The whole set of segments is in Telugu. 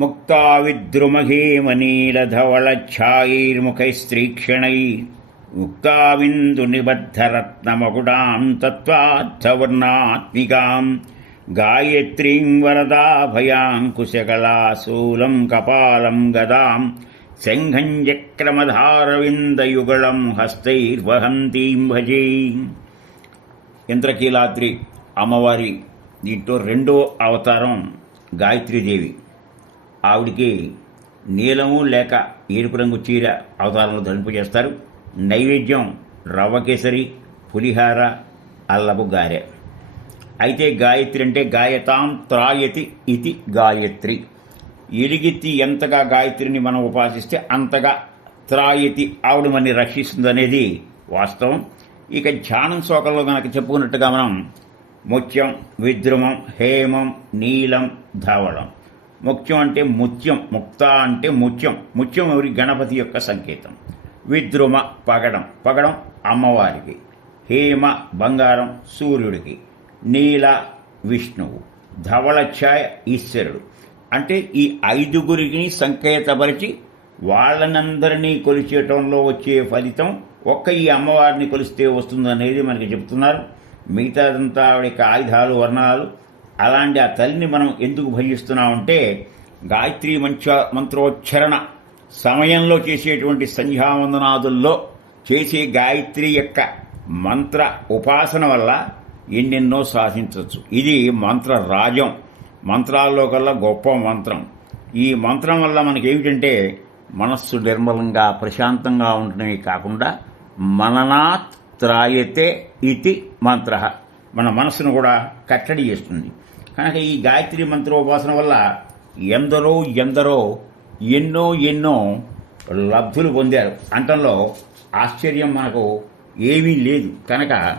ముక్తా విద్రుమహేమనీలధవళఛాయైర్ముఖైస్త్రీక్షణై ముక్తావిందు తత్వార్థవర్ణాత్మికాం గాయత్రీం వరదాభయాంకుశకళాశూలం కపాలం గదాం శంఘంజక్రమధారవిందయుగళం హస్తైర్వహంతీం భజే. ఇంద్రకీలాద్రి అమ్మవారి దీంట్లో రెండో అవతారం గాయత్రీదేవి. ఆవిడికి నీలము లేక ఎరుపు రంగు చీర అవతారంలో ధరింపజేస్తారు నైవేద్యం రవ్వ కేసరి పులిహార అల్లపు గారె. అయితే గాయత్రి అంటే గాయతాం త్రాయతి ఇది గాయత్రి. ఎలిగెత్తి ఎంతగా గాయత్రిని మనం ఉపాసిస్తే అంతగా త్రాయతి ఆవిడ మనని రక్షిస్తుంది అనేది వాస్తవం. ఇక ధ్యానం శోకంలో కనుక చెప్పుకున్నట్టుగా మనం ముత్యం విద్రుమం హేమం నీలం ధవళం. ముఖ్యం అంటే ముత్యం ముక్త అంటే ముత్యం. ముత్యం ఎవరి? గణపతి యొక్క సంకేతం. విద్రుమ పగడం. పగడం అమ్మవారికి. హేమ బంగారం సూర్యుడికి. నీల విష్ణువు. ధవళఛాయ ఈశ్వరుడు. అంటే ఈ ఐదుగురికి సంకేతపరిచి వాళ్ళనందరినీ కొలిచేయటంలో వచ్చే ఫలితం ఒక్క ఈ అమ్మవారిని కొలిస్తే వస్తుందనేది మనకి చెప్తున్నారు. మిగతాదంతా ఆవిడ యొక్క ఆయుధాలు వర్ణాలు అలాంటి ఆ తల్లిని మనం ఎందుకు భజిస్తున్నామంటే గాయత్రి మంచ మంత్రోచ్చరణ సమయంలో చేసేటువంటి సంధ్యావందనాదుల్లో చేసే గాయత్రి యొక్క మంత్ర ఉపాసన వల్ల ఎన్నెన్నో సాధించవచ్చు. ఇది మంత్ర రాజం. మంత్రాల్లో కల్లా గొప్ప మంత్రం. ఈ మంత్రం వల్ల మనకి ఏమిటంటే మనస్సు నిర్మలంగా ప్రశాంతంగా ఉండటమే కాకుండా మననాత్ త్రాయతే ఇది మంత్ర. మన మనసును కూడా కట్టడి చేస్తుంది. కనుక ఈ గాయత్రి మంత్రోపాసన వల్ల ఎందరో ఎందరో ఎన్నో ఎన్నో లబ్ధులు పొందారు. అంటంలో ఆశ్చర్యం మనకు ఏమీ లేదు. కనుక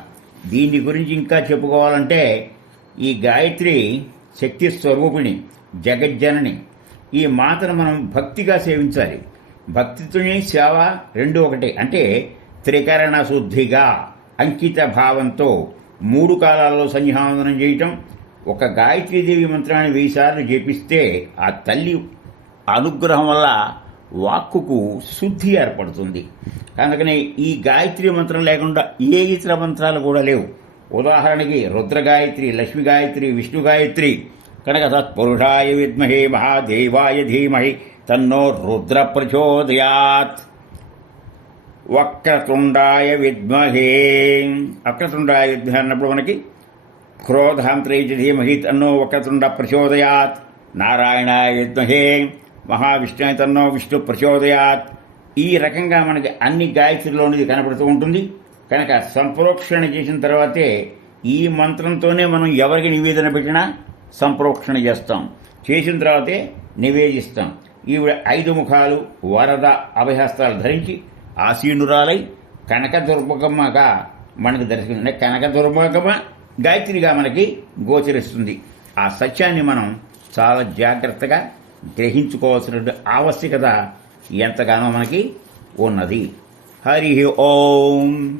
దీని గురించి ఇంకా చెప్పుకోవాలంటే ఈ గాయత్రి శక్తి స్వరూపిణి జగజ్జనని. ఈ మాతను మనం భక్తిగా సేవించాలి. భక్తితోనే సేవ రెండు ఒకటి. అంటే త్రికరణ శుద్ధిగా అంకిత భావంతో మూడు కాలాల్లో సంధ్యావందనం చేయటం ఒక గాయత్రీదేవి మంత్రాన్ని వెయ్యి సార్లు జపిస్తే ఆ తల్లి అనుగ్రహం వల్ల వాక్కుకు శుద్ధి ఏర్పడుతుంది. అందుకనే ఈ గాయత్రి మంత్రం లేకుండా ఏ ఇతర మంత్రాలు కూడా లేవు. ఉదాహరణకి రుద్ర గాయత్రి లక్ష్మి గాయత్రి విష్ణు గాయత్రి కనుక తత్పురుషాయ విద్మహే మహాదేవాయ ధీమహి తన్నో రుద్ర ప్రచోదయాత్. వక్రతుండాయ విద్మహే. వక్రతుండాయ విద్మహే అన్నప్పుడు మనకి క్రోధాంతరేజ ధీమహి తన్నో వక్రతుండ ప్రచోదయాత్. నారాయణాయ విద్మహే. మహావిష్ణు తన్నో విష్ణు ప్రచోదయాత్. ఈ రకంగా మనకి అన్ని గాయత్రిలోనిది కనపడుతూ ఉంటుంది. కనుక సంప్రోక్షణ చేసిన తర్వాతే ఈ మంత్రంతోనే మనం ఎవరికి నివేదన పెట్టినా సంప్రోక్షణ చేస్తాం. చేసిన తర్వాతే నివేదిస్తాం. ఈవిడ ఐదు ముఖాలు వరద అభయహస్తాలు ధరించి ఆసీనురాలై కనక దుర్ముఖమ్మగా మనకు దర్శనం కనక దుర్ముఖమ గాయత్రిగా మనకి గోచరిస్తుంది. ఆ సత్యాన్ని మనం చాలా జాగ్రత్తగా గ్రహించుకోవాల్సిన ఆవశ్యకత ఎంతగానో మనకి ఉన్నది. హరి ఓం.